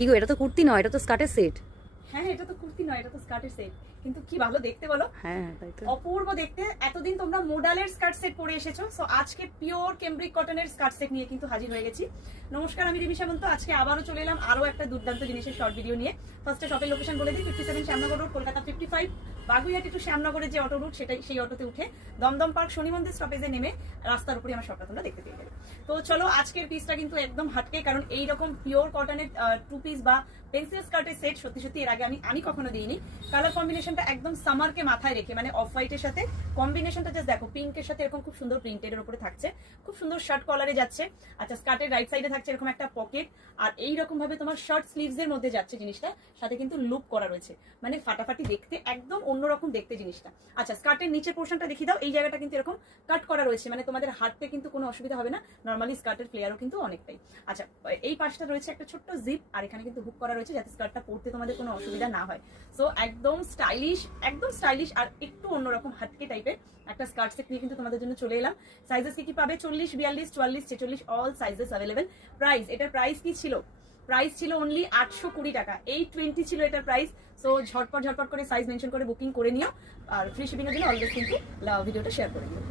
কি গো, এটা তো কুর্তি নয়, এটা তো স্কার্টের সেট। হ্যাঁ এটা তো কুর্তি নয়, এটা তো স্কার্টের সেট, কিন্তু কি ভালো দেখতে বলো। হ্যাঁ তাই তো। অপূর্ব দেখতে। এতদিন তোমরা মোডালের স্কার্ট সেট পরে এসেছো, সো আজকে পিওর কেমব্রিক কটনের স্কার্ট সেট নিয়ে কিন্তু হাজির হয়ে গেছি। নমস্কার, আমি রিমি সামন্ত। আজকে আবারও চলে এলাম আরো একটা দুর্দান্ত জিনিসের শর্ট ভিডিও নিয়ে। ফার্স্টে শপের লোকেশন বলে দিই, 57 শ্যামনগর রোড, কলকাতা 55। বাগুইহাটি টু শ্যামনগরের যে অটো রুট, সেই অটোতে উঠে দমদম পার্ক শনি মন্দির স্টপেজে নেমে রাস্তার উপরে আমার শপটা তোমরা দেখতে পেয়ে যাবে। তো চলো, আজকের পিসটা কিন্তু একদম হাটকে, কারণ এইরকম পিওর কটনের টু পিস বা পেন্সিল স্কার্টের সেট সত্যি সত্যি এর আগে আমি কখনো দিইনি। কালার কম্বিনেশনটা একদম সামারকে মাথায় রেখে, মানে অফ হোয়াইটের সাথে কম্বিনেশনটা জাস্ট দেখো, পিঙ্কের সাথে এরকম খুব সুন্দর প্রিন্টের উপরে থাকছে, খুব সুন্দর শার্ট কলারে যাচ্ছে। আচ্ছা, স্কার্টের রাইট সাইডে থাকছে এরকম একটা পকেট, আর এইরকম ভাবে তোমার শর্ট স্লিভস এর মধ্যে যাচ্ছে জিনিসটা, সাথে কিন্তু লুপ করা রয়েছে, মানে ফাটাফাটি দেখতে, একদম অন্যরকম দেখতে জিনিসটা। আচ্ছা, স্কার্টের নিচের পোর্শনটা দেখিয়ে দাও। এই জায়গাটা কিন্তু এরকম কাট করা রয়েছে, মানে তোমাদের হাঁটতে কিন্তু কোনো অসুবিধা হবে না। নর্মালি স্কার্টের ফ্লেয়ারও কিন্তু অনেকটাই। আচ্ছা, এই পাশটা রয়েছে একটা ছোট্ট জিপ, আর এখানে কিন্তু হুক করা রয়েছে যাতে স্কার্টটা পরতে তোমাদের কোনো অসুবিধা না হয়। সো একদম স্টাইলিশ আর একটু অন্যরকম হাটকে টাইপের একটা স্কার্ট সেট নিয়ে কিন্তু তোমাদের জন্য চলে এলাম। সাইজেস কি পাবে? 40, 42, 44, 46 অল সাইজেস অ্যাভেলেবেল। প্রাইস, এটার প্রাইস কি ছিল? প্রাইস ছিল অনলি 820 টাকা। 820 ছিল এটার প্রাইস। সো ঝটপট করে সাইজ মেনশন করে বুকিং করে নিও, আর ফ্রি শিপিং এর জন্য অলওয়েজ কিন্তু ভিডিওটা শেয়ার করে নিও।